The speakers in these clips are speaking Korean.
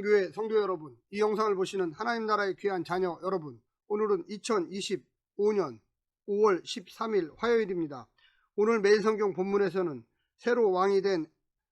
사랑교회 성도 여러분, 이 영상을 보시는 하나님 나라의 귀한 자녀 여러분, 오늘은 2025년 5월 13일 화요일입니다. 오늘 매일 성경 본문에서는 새로 왕이 된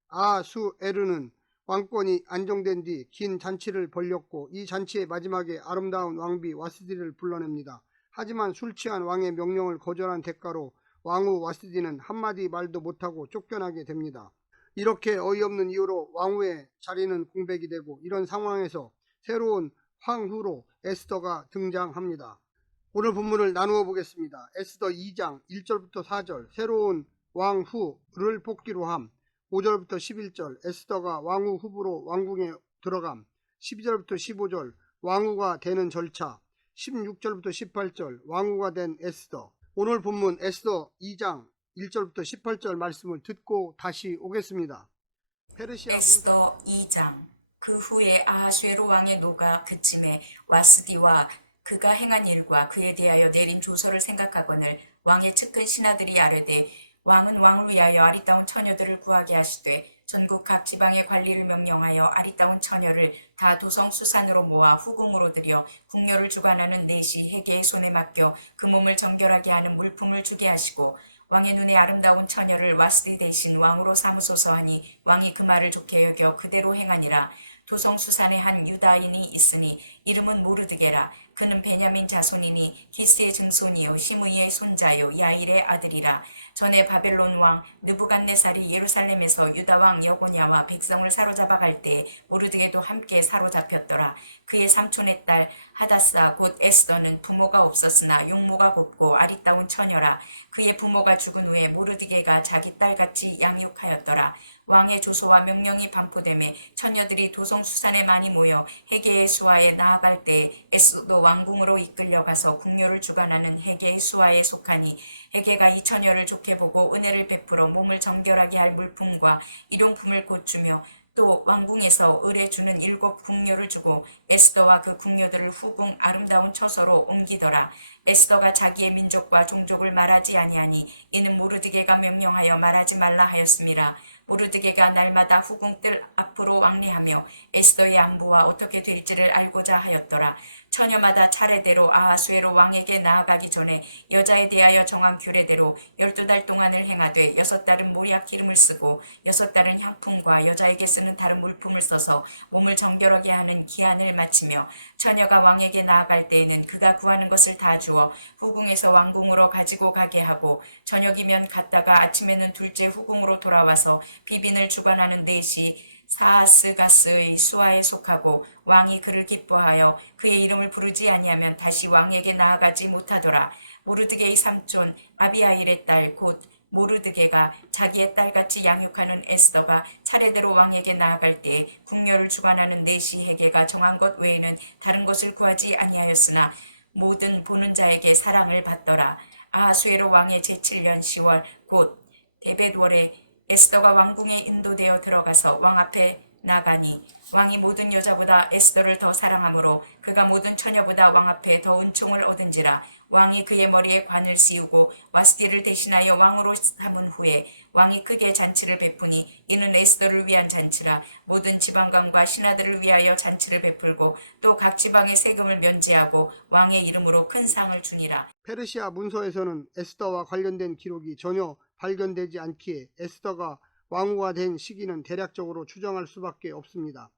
아수에르는 왕권이 안정된 뒤 긴 잔치를 벌였고, 이 잔치의 마지막에 아름다운 왕비 와스디를 불러냅니다. 하지만 술 취한 왕의 명령을 거절한 대가로 왕후 와스디는 한마디 말도 못하고 쫓겨나게 됩니다. 이렇게 어이없는 이유로 왕후의 자리는 공백이 되고, 이런 상황에서 새로운 황후로 에스더가 등장합니다. 오늘 본문을 나누어 보겠습니다. 에스더 2장 1절부터 4절, 새로운 왕후를 뽑기로 함. 5절부터 11절, 에스더가 왕후 후보로 왕궁에 들어감. 12절부터 15절, 왕후가 되는 절차. 16절부터 18절, 왕후가 된 에스더. 오늘 본문 에스더 2장 1절부터 18절 말씀을 듣고 다시 오겠습니다. 에스더 2장. 그 후에 아하수에로 왕의 노가 그침에 와스디와 그가 행한 일과 그에 대하여 내린 조서를 생각하거늘 왕의 측근 신하들이 아뢰되, 왕은 왕을 위하여 아리따운 처녀들을 구하게 하시되 전국 각 지방의 관리를 명령하여 아리따운 처녀를 다 도성 수산으로 모아 후궁으로 들여 궁녀를 주관하는 내시 헤게의 손에 맡겨 그 몸을 정결하게 하는 물품을 주게 하시고, 왕의 눈에 아름다운 처녀를 와스디 대신 왕으로 삼으소서 하니, 왕이 그 말을 좋게 여겨 그대로 행하니라. 도성수산에 한 유다인이 있으니 이름은 모르드게라. 그는 베냐민 자손이니 기스의 증손이요 시므이의 손자요 야일의 아들이라. 전에 바벨론 왕 느부갓네살이 예루살렘에서 유다 왕 여고냐와 백성을 사로잡아 갈 때에 모르드게도 함께 사로잡혔더라. 그의 삼촌의 딸 하다사 곧 에스더는 부모가 없었으나 용모가 곱고 아리따운 처녀라. 그의 부모가 죽은 후에 모르드게가 자기 딸같이 양육하였더라. 왕의 조소와 명령이 반포되매 처녀들이 도성수산에 많이 모여 헤게의 수하에 나아갈 때에 에스더 왕궁으로 이끌려가서 궁녀를 주관하는 헤게의 수하에 속하니, 헤게가 이 처녀를 좋게 보고 은혜를 베풀어 몸을 정결하게 할 물품과 일용품을 곧 주며, 또 왕궁에서 을에 주는 7 궁녀를 주고 에스더와 그 궁녀들을 후궁 아름다운 처소로 옮기더라. 에스더가 자기의 민족과 종족을 말하지 아니하니 이는 모르드게가 명령하여 말하지 말라 하였음이라. 모르드게가 날마다 후궁 뜰 앞으로 왕래하며 에스더의 안부와 어떻게 될지를 알고자 하였더라. 처녀마다 차례대로 아하수에로 왕에게 나아가기 전에 여자에 대하여 정한 규례대로 12달 동안을 행하되 6달은 모략 기름을 쓰고 6달은 향품과 여자에게 쓰는 다른 물품을 써서 몸을 정결하게 하는 기한을 마치며, 처녀가 왕에게 나아갈 때에는 그가 구하는 것을 다 주어 후궁에서 왕궁으로 가지고 가게 하고, 저녁이면 갔다가 아침에는 둘째 후궁으로 돌아와서 비빈을 주관하는 내시 사아스가스의 수하에 속하고, 왕이 그를 기뻐하여 그의 이름을 부르지 아니하면 다시 왕에게 나아가지 못하더라. 모르드게의 삼촌 아비하일의 딸 곧 모르드게가 자기의 딸같이 양육하는 에스더가 차례대로 왕에게 나아갈 때에 궁녀를 주관하는 내시 헤게가 정한 것 외에는 다른 것을 구하지 아니하였으나 모든 보는 자에게 사랑을 받더라. 아하수에로 왕의 제7년 10월 곧 데벳월에 에스더가 왕궁에 인도되어 들어가서 왕 앞에 나가니, 왕이 모든 여자보다 에스더를 더 사랑하므로 그가 모든 처녀보다 왕 앞에 더 은총을 얻은지라. 왕이 그의 머리에 관을 씌우고 와스디를 대신하여 왕으로 삼은 후에 왕이 크게 잔치를 베푸니, 이는 에스더를 위한 잔치라. 모든 지방관과 신하들을 위하여 잔치를 베풀고 또 각 지방의 세금을 면제하고 왕의 이름으로 큰 상을 주니라. 페르시아 문서에서는 에스더와 관련된 기록이 전혀 발견되지 않기에 에스더가 왕후가 된 시기는 대략적으로 추정할 수밖에 없습니다.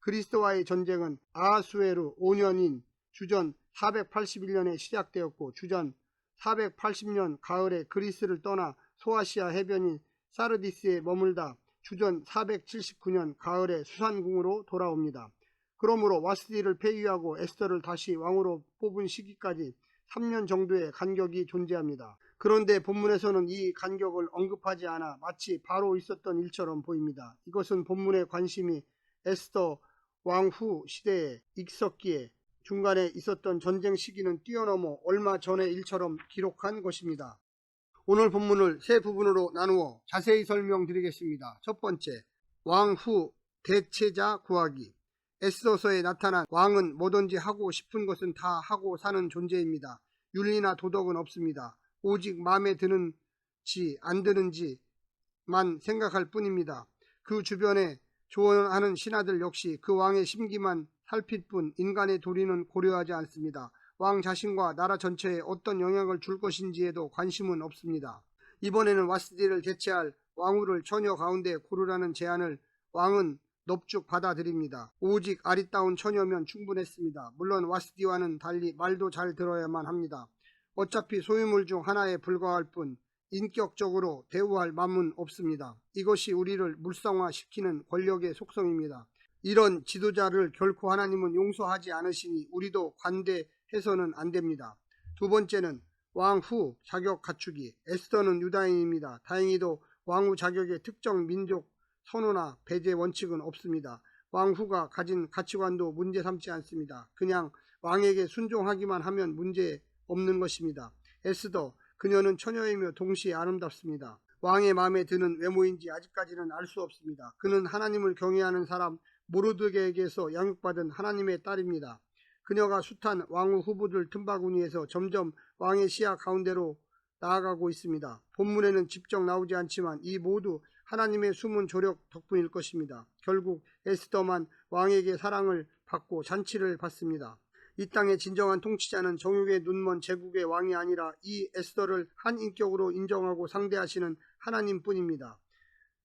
그리스도와의 전쟁은 아하수에르 5년인 주전 481년에 시작되었고, 주전 480년 가을에 그리스를 떠나 소아시아 해변인 사르디스에 머물다 주전 479년 가을에 수산궁으로 돌아옵니다. 그러므로 와스디를 폐위하고 에스더를 다시 왕으로 뽑은 시기까지 3년 정도의 간격이 존재합니다. 그런데 본문에서는 이 간격을 언급하지 않아 마치 바로 있었던 일처럼 보입니다. 이것은 본문의 관심이 에스더 왕후 시대에 있었기에 중간에 있었던 전쟁 시기는 뛰어넘어 얼마 전의 일처럼 기록한 것입니다. 오늘 본문을 세 부분으로 나누어 자세히 설명드리겠습니다. 첫 번째, 왕후 대체자 구하기. 에스더서에 나타난 왕은 뭐든지 하고 싶은 것은 다 하고 사는 존재입니다. 윤리나 도덕은 없습니다. 오직 마음에 드는지 안 드는지만 생각할 뿐입니다. 그 주변에 조언하는 신하들 역시 그 왕의 심기만 살필 뿐 인간의 도리는 고려하지 않습니다. 왕 자신과 나라 전체에 어떤 영향을 줄 것인지에도 관심은 없습니다. 이번에는 와스디를 대체할 왕후를 처녀 가운데 고르라는 제안을 왕은 넙죽 받아들입니다. 오직 아리따운 처녀면 충분했습니다. 물론 와스디와는 달리 말도 잘 들어야만 합니다. 어차피 소유물 중 하나에 불과할 뿐 인격적으로 대우할 마음은 없습니다. 이것이 우리를 물상화시키는 권력의 속성입니다. 이런 지도자를 결코 하나님은 용서하지 않으시니 우리도 관대해서는 안 됩니다. 두 번째는 왕후 자격 갖추기. 에스더는 유다인입니다. 다행히도 왕후 자격의 특정 민족 선호나 배제 원칙은 없습니다. 왕후가 가진 가치관도 문제 삼지 않습니다. 그냥 왕에게 순종하기만 하면 문제 없는 것입니다. 에스더, 그녀는 처녀이며 동시에 아름답습니다. 왕의 마음에 드는 외모인지 아직까지는 알 수 없습니다. 그는 하나님을 경외하는 사람 모르드게에게서 양육받은 하나님의 딸입니다. 그녀가 숱한 왕후 후보들 틈바구니에서 점점 왕의 시야 가운데로 나아가고 있습니다. 본문에는 직접 나오지 않지만 이 모두 하나님의 숨은 조력 덕분일 것입니다. 결국 에스더만 왕에게 사랑을 받고 잔치를 받습니다. 이 땅의 진정한 통치자는 정욕에 눈먼 제국의 왕이 아니라 이 에스더를 한 인격으로 인정하고 상대하시는 하나님뿐입니다.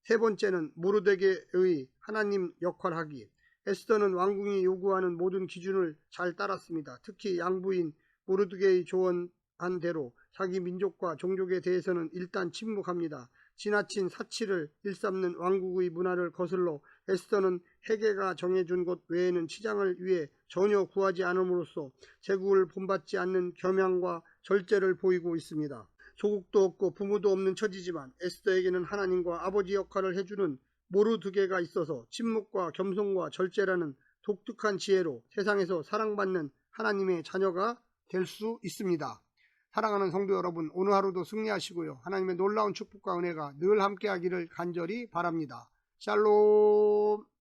세 번째는 모르드게의 하나님 역할하기. 에스더는 왕궁이 요구하는 모든 기준을 잘 따랐습니다. 특히 양부인 모르드게의 조언한 대로 자기 민족과 종족에 대해서는 일단 침묵합니다. 지나친 사치를 일삼는 왕국의 문화를 거슬러 에스더는 헤게가 정해준 것 외에는 치장을 위해 전혀 구하지 않음으로써 제국을 본받지 않는 겸양과 절제를 보이고 있습니다. 조국도 없고 부모도 없는 처지지만 에스더에게는 하나님과 아버지 역할을 해주는 모르드게가 있어서 침묵과 겸손과 절제라는 독특한 지혜로 세상에서 사랑받는 하나님의 자녀가 될 수 있습니다. 사랑하는 성도 여러분, 오늘 하루도 승리하시고요. 하나님의 놀라운 축복과 은혜가 늘 함께하기를 간절히 바랍니다. 샬롬.